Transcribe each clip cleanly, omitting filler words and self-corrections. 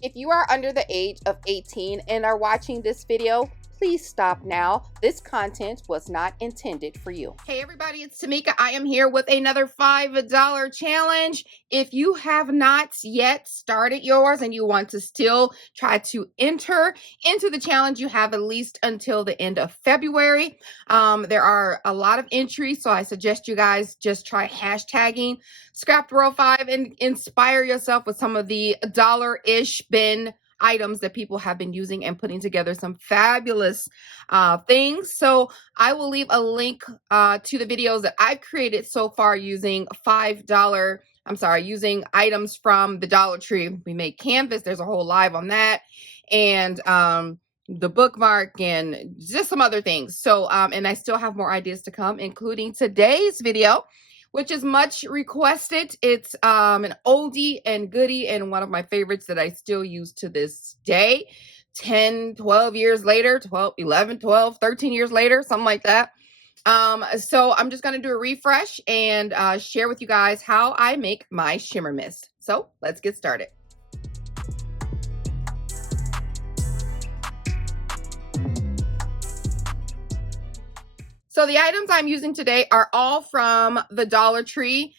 If you are under the age of 18 and are watching this video, please stop now. This content was not intended for you. Hey everybody, it's Tamika. I am here with another $5 challenge. If you have not yet started yours and you want to still try to enter into the challenge, you have at least until the end of February. There are a lot of entries, so I suggest you guys just try hashtagging Scrap the World 5 and inspire yourself with some of the dollar-ish bin items that people have been using and putting together some fabulous things. So I will leave a link to the videos that I've created so far using using items from the Dollar Tree. We made canvas. There's a whole live on that. And the bookmark and just some other things. So, and I still have more ideas to come, including today's video, which is much requested. It's an oldie and goodie and one of my favorites that I still use to this day. 10, 12 years later, 11, 12, 13 years later, something like that. So I'm just going to do a refresh and share with you guys how I make my shimmer mist. So let's get started. So the items I'm using today are all from the Dollar Tree.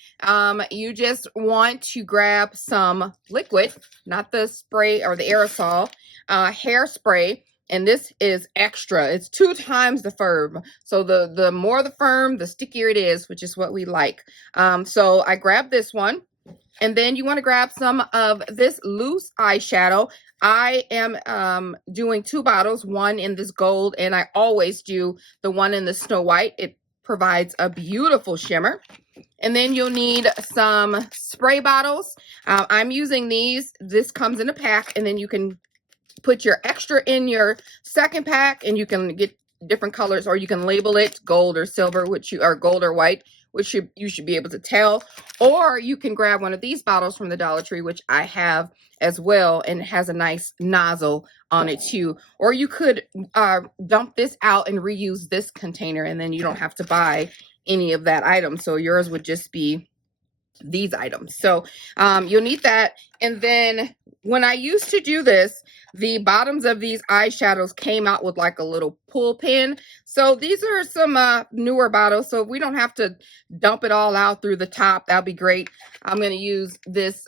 You just want to grab some liquid, not the spray or the aerosol, hairspray. And this is extra. It's 2 times the firm. So the more the firm, the stickier it is, which is what we like. So I grabbed this one. And then you want to grab some of this loose eyeshadow. I am doing 2 bottles, one in this gold, and I always do the one in the Snow White. It provides a beautiful shimmer. And then you'll need some spray bottles. I'm using these. This comes in a pack, and then you can put your extra in your second pack, and you can get different colors, or you can label it gold or silver, or gold or white, which you should be able to tell. Or you can grab one of these bottles from the Dollar Tree, which I have as well, and it has a nice nozzle on it too. Or you could dump this out and reuse this container, and then you don't have to buy any of that item. So yours would just be these items. So you'll need that. And then when I used to do this, the bottoms of these eyeshadows came out with like a little pull pin. So these are some newer bottles. So if we don't have to dump it all out through the top, that'll be great. I'm going to use this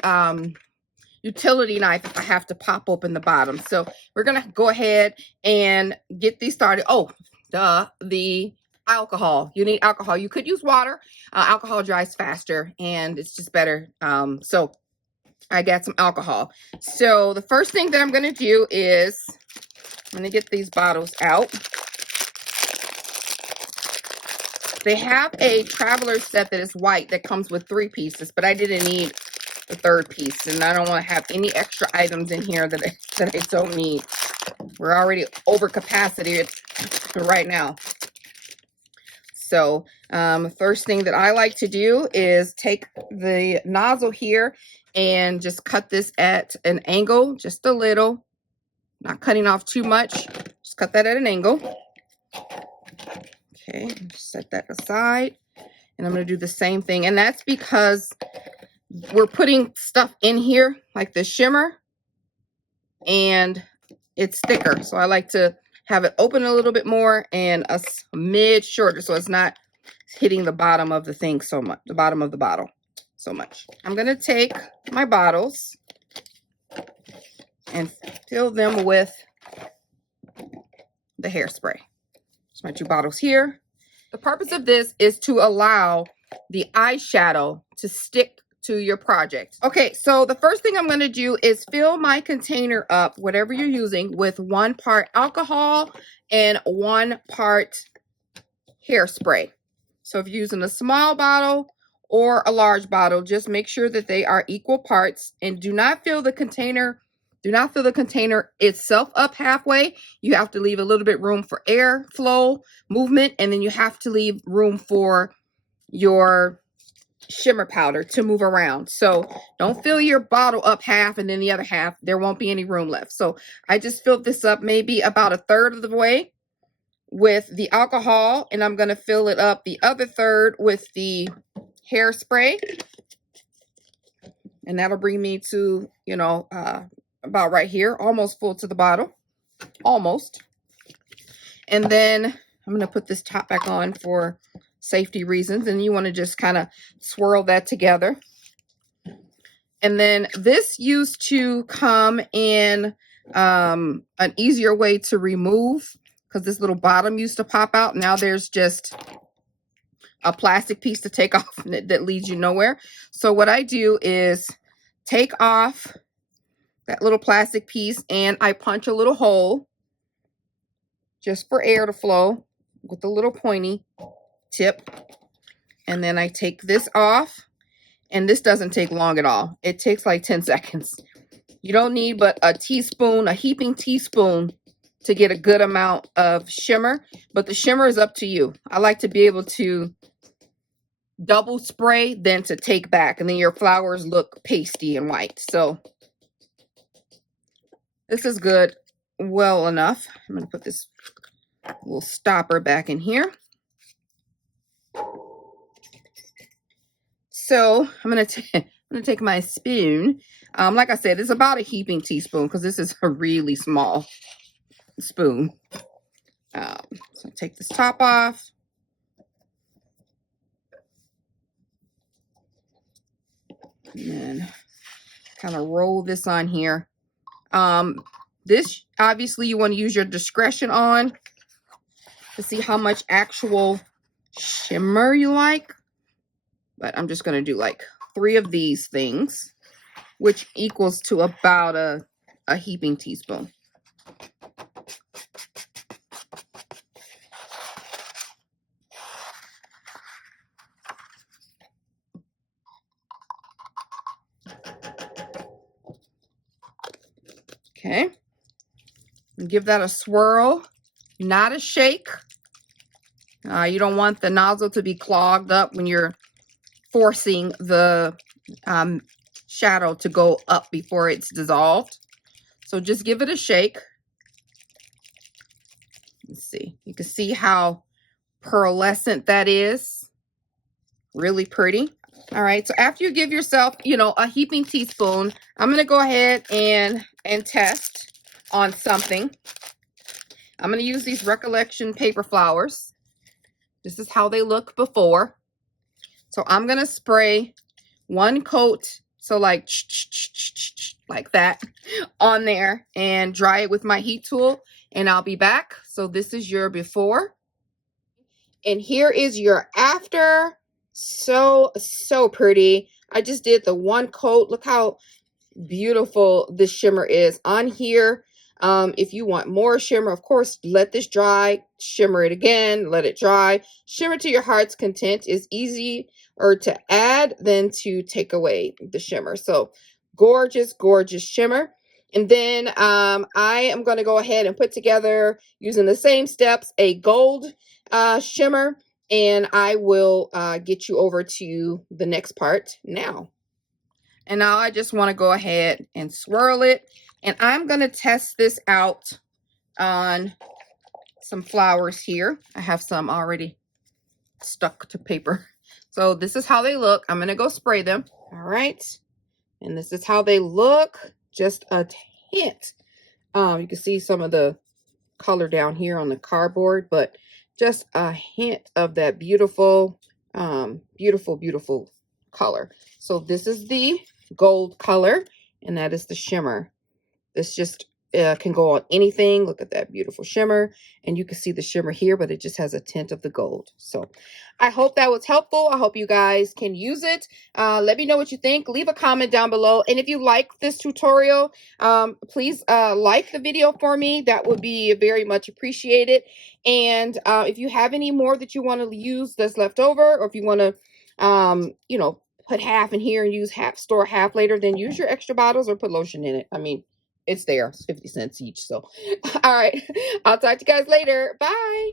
utility knife if I have to pop open the bottom. So we're going to go ahead and get these started. Oh, the alcohol. You need alcohol. You could use water. Alcohol dries faster and it's just better. So I got some alcohol. So the first thing that I'm going to do is I'm going to get these bottles out. They have a traveler set that is white that comes with 3 pieces, but I didn't need the 3rd piece, and I don't want to have any extra items in here that I don't need. We're already over capacity right now. So first thing that I like to do is take the nozzle here and just cut this at an angle, just a little, not cutting off too much, just cut that at an angle. Okay, set that aside, and I'm going to do the same thing, and that's because we're putting stuff in here like the shimmer, and it's thicker, so I like to have it open a little bit more and a smidge shorter so it's not hitting the bottom of the thing so much, the bottom of the bottle so much. I'm going to take my bottles and fill them with the hairspray. There's my 2 bottles here. The purpose of this is to allow the eyeshadow to stick to your project. Okay, so the first thing I'm going to do is fill my container up, whatever you're using, with 1 part alcohol and 1 part hairspray. So if you're using a small bottle or a large bottle, just make sure that they are equal parts, and do not fill the container itself up halfway. You have to leave a little bit room for air flow, movement, and then you have to leave room for your shimmer powder to move around. So don't fill your bottle up half and then the other half. There won't be any room left. So I just filled this up maybe about 1/3 of the way with the alcohol, and I'm going to fill it up the other 1/3 with the hairspray, and that'll bring me to, about right here, almost full to the bottle, almost. And then I'm going to put this top back on for safety reasons, and you want to just kind of swirl that together. And then this used to come in an easier way to remove, because this little bottom used to pop out. Now there's just a plastic piece to take off that leads you nowhere. So what I do is take off that little plastic piece, and I punch a little hole just for air to flow with a little pointy tip. And then I take this off, and this doesn't take long at all. It takes like 10 seconds. You don't need but a teaspoon, a heaping teaspoon, to get a good amount of shimmer, but the shimmer is up to you. I like to be able to double spray than to take back, and then your flowers look pasty and white. So this is good, well enough. I'm going to put this little stopper back in here. So I'm going to take my spoon. Like I said, it's about a heaping teaspoon, because this is a really small spoon. So take this top off. And then kind of roll this on here. This, obviously, you want to use your discretion on to see how much actual shimmer you like. But I'm just going to do like 3 of these things, which equals to about a heaping teaspoon. Okay. And give that a swirl, not a shake. You don't want the nozzle to be clogged up when you're forcing the shadow to go up before it's dissolved. So just give it a shake. Let's see. You can see how pearlescent that is. Really pretty. All right. So after you give yourself, a heaping teaspoon, I'm going to go ahead and test on something. I'm going to use these Recollection paper flowers. This is how they look before. So I'm going to spray 1 coat, so like that, on there, and dry it with my heat tool, and I'll be back. So this is your before, and here is your after. So pretty. I just did the 1 coat. Look how beautiful this shimmer is on here. If you want more shimmer, of course, let this dry, shimmer it again, let it dry. Shimmer to your heart's content is easier to add than to take away the shimmer. So gorgeous, gorgeous shimmer. And then I am going to go ahead and put together, using the same steps, a gold shimmer, and I will get you over to the next part now. And now I just want to go ahead and swirl it. And I'm going to test this out on some flowers here. I have some already stuck to paper. So this is how they look. I'm going to go spray them. All right. And this is how they look. Just a hint. You can see some of the color down here on the cardboard, but just a hint of that beautiful, beautiful color. So this is the gold color, and that is the shimmer. This just can go on anything. Look at that beautiful shimmer, and you can see the shimmer here, but it just has a tint of the gold. So I hope that was helpful. I hope you guys can use it. Let me know what you think. Leave a comment down below, and if you like this tutorial, please like the video for me. That would be very much appreciated. And if you have any more that you want to use that's left over, or if you want to put half in here and use half, store half later, then use your extra bottles or put lotion in it. I mean, it's there. It's 50 cents each. So, all right. I'll talk to you guys later. Bye.